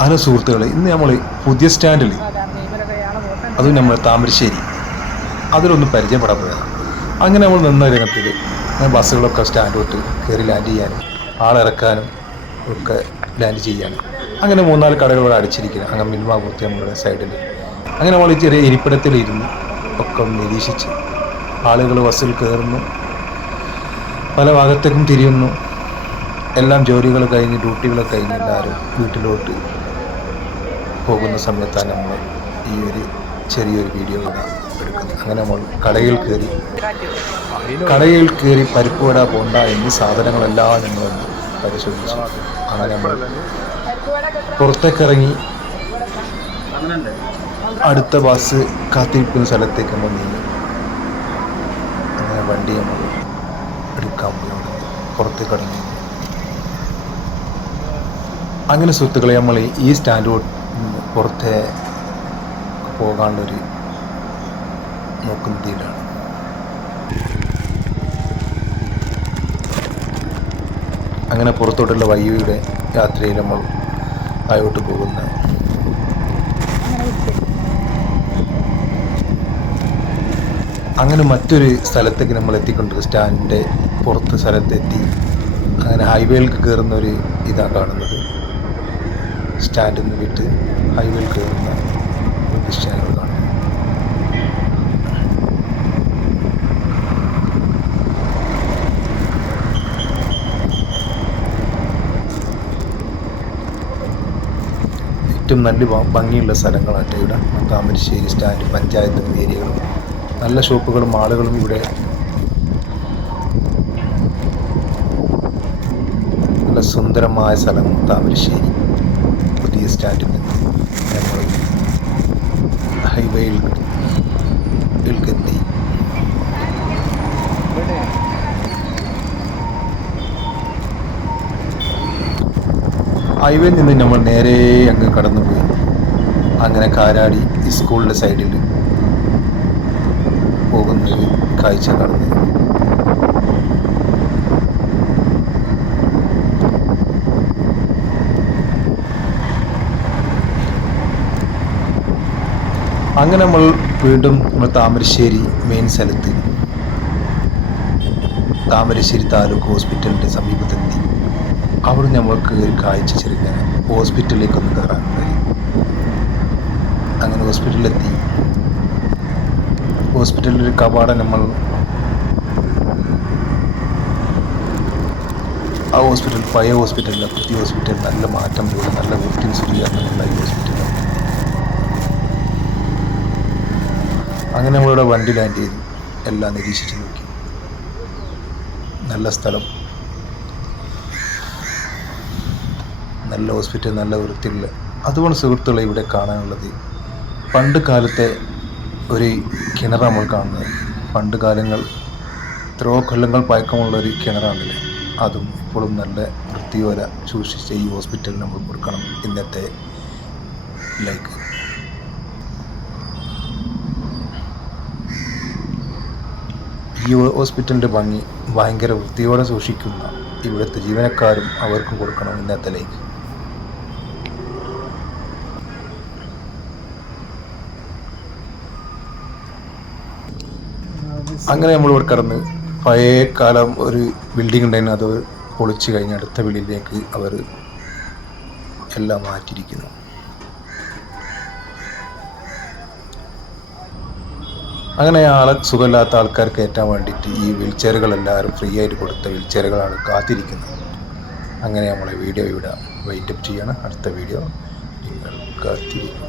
Hello സുഹൃത്തുക്കളെ, ഇന്ന് നമ്മൾ പുതിയ സ്റ്റാൻഡിൽ, അതും നമ്മൾ താമരശ്ശേരി, അതിലൊന്ന് പരിചയപ്പെടാൻ പോയത്. അങ്ങനെ നമ്മൾ നിന്ന രംഗത്തിൽ ബസ്സുകളൊക്കെ സ്റ്റാൻഡ് തൊട്ട് കയറി ലാൻഡ് ചെയ്യാനും ആളിറക്കാനും ഒക്കെ ലാൻഡ് ചെയ്യാനും അങ്ങനെ 3-4 കടകൾ അടിച്ചിരിക്കുന്നത്. അങ്ങനെ മിൽമാപൂർത്തി നമ്മളുടെ സൈഡിൽ. അങ്ങനെ നമ്മൾ ചെറിയ ഇരിപ്പിടത്തിലിരുന്ന് ഒക്കെ നിരീക്ഷിച്ച് ആളുകൾ ബസ്സിൽ കയറുന്നു, പല ഭാഗത്തേക്കും തിരിയുന്നു. എല്ലാം ജോലികൾ കഴിഞ്ഞ് ഡ്യൂട്ടികളൊക്കെ കഴിഞ്ഞ് എല്ലാവരും വീട്ടിലോട്ട് പോകുന്ന സമയത്താണ് നമ്മൾ ഈ ഒരു ചെറിയൊരു വീഡിയോ ഇവിടെ എടുക്കുന്നത്. അങ്ങനെ നമ്മൾ കടയിൽ കയറി പരിപ്പ് വട, ബോണ്ട എന്നീ സാധനങ്ങളെല്ലാം നമ്മൾ പരിശോധിച്ചു. അങ്ങനെ നമ്മൾ പുറത്തേക്കിറങ്ങി അടുത്ത ബസ് കാത്തിരിക്കുന്ന സ്ഥലത്തേക്ക് നമ്മൾ നീങ്ങി. അങ്ങനെ വണ്ടി നമ്മൾ എടുക്കാൻ പോയി. പുറത്തേക്ക് ഇറങ്ങി. അങ്ങനെ സുഹൃത്തുക്കളെ, നമ്മൾ ഈ സ്റ്റാൻഡ് പുറത്തെ പോകാനുള്ളൊരു നോക്കുന്നതിലാണ്. അങ്ങനെ പുറത്തോട്ടുള്ള വഴിയുടെ യാത്രയിൽ നമ്മൾ താഴോട്ട് പോകുന്ന അങ്ങനെ മറ്റൊരു സ്ഥലത്തേക്ക് നമ്മൾ എത്തിക്കൊണ്ടിരിക്കും. സ്റ്റാൻഡിൻ്റെ പുറത്ത് സ്ഥലത്തെത്തി. അങ്ങനെ ഹൈവേയിലേക്ക് കയറുന്ന ഒരു ഇതാണ് കാണുന്നത്. സ്റ്റാൻഡിൽ നിന്ന് വിട്ട് ഹൈവേയിൽ കയറുന്ന ദൃശ്യങ്ങൾ കാണുന്നു. ഏറ്റവും നല്ല ഭംഗിയുള്ള സ്ഥലങ്ങളായിട്ട് ഇവിടെ താമരശ്ശേരി സ്റ്റാൻഡ് പഞ്ചായത്ത് ഏരിയകളും നല്ല ഷോപ്പുകളും ആളുകളും ഇവിടെ നല്ല സുന്ദരമായ സ്ഥലം. താമരശ്ശേരി പുതിയ സ്റ്റാൻഡിൽ നിന്ന് ഞങ്ങൾ ഹൈവേയിലെത്തി. ഹൈവേയിൽ നിന്ന് നമ്മൾ നേരെ അങ്ങ് കടന്നുപോയി. അങ്ങനെ കാരാടി സ്കൂളിൻ്റെ സൈഡിൽ പോകുന്നൊരു കാഴ്ച കാണുന്നത്. അങ്ങനെ നമ്മൾ വീണ്ടും നമ്മൾ താമരശ്ശേരി മെയിൻ സ്ഥലത്ത്, താമരശ്ശേരി താലൂക്ക് ഹോസ്പിറ്റലിൻ്റെ സമീപത്തെത്തി. അവിടെ നമ്മൾക്ക് ഒരു കാഴ്ച ചെറുങ്ങനെ ഹോസ്പിറ്റലിലേക്കൊന്ന് കയറാനുണ്ടായി. അങ്ങനെ ഹോസ്പിറ്റലിലെത്തി. ഹോസ്പിറ്റലിലൊരു കവാടം നമ്മൾ ആ ഹോസ്പിറ്റൽ പഴയ ഹോസ്പിറ്റലില്ല, പുതിയ ഹോസ്പിറ്റൽ നല്ല മാറ്റം പോലും നല്ല വൃത്തിയും ശുചീകരണമുള്ള ഈ ഹോസ്പിറ്റലാണ്. അങ്ങനെ നമ്മളിവിടെ വണ്ടി ലാൻഡ് ചെയ്തു. എല്ലാം നിരീക്ഷിച്ച് നോക്കി. നല്ല സ്ഥലം, നല്ല ഹോസ്പിറ്റൽ, നല്ല വൃത്തിയുള്ള. അതുകൊണ്ട് സുഹൃത്തുക്കളെ, ഇവിടെ കാണാനുള്ളത് പണ്ട് കാലത്തെ ഒരു കിണർ നമ്മൾ കാണുന്നത്. പണ്ട് കാലങ്ങൾ എത്രയോ കൊല്ലങ്ങൾ പഴക്കമുള്ളൊരു കിണറാണില്ല. അതും ഇപ്പോഴും നല്ല വൃത്തിയോടെ സൂക്ഷിച്ച ഈ ഹോസ്പിറ്റൽ നമ്മൾ കൊടുക്കണം ഇന്നത്തെ ലൈക്ക്. ഈ ഹോസ്പിറ്റലിൻ്റെ ഭംഗി ഭയങ്കര വൃത്തിയോടെ സൂക്ഷിക്കുന്ന ഇവിടുത്തെ ജീവനക്കാരും അവർക്കും കൊടുക്കണം ഇന്നത്തെ ലൈക്ക്. അങ്ങനെ നമ്മളിവിടെ കടന്ന് പഴയ കാലം ഒരു ബിൽഡിംഗ് ഉണ്ടായിരുന്നു. അത് പൊളിച്ച് കഴിഞ്ഞ് അടുത്ത ബിൽഡിങ്ങിലേക്ക് അവർ എല്ലാം മാറ്റിയിരിക്കുന്നു. അങ്ങനെ സുഖമില്ലാത്ത ആൾക്കാർക്ക് കയറ്റാൻ വേണ്ടിയിട്ട് ഈ വീൽ ചെയറുകളെല്ലാവരും ഫ്രീ ആയിട്ട് കൊടുത്ത വീൽ ചെയറുകളാണ് കാത്തിരിക്കുന്നത്. അങ്ങനെ നമ്മളെ വീഡിയോ ഇവിടെ വൈൻഡപ്പ് ചെയ്യണം. അടുത്ത വീഡിയോ നിങ്ങൾ കാത്തിരിക്കും.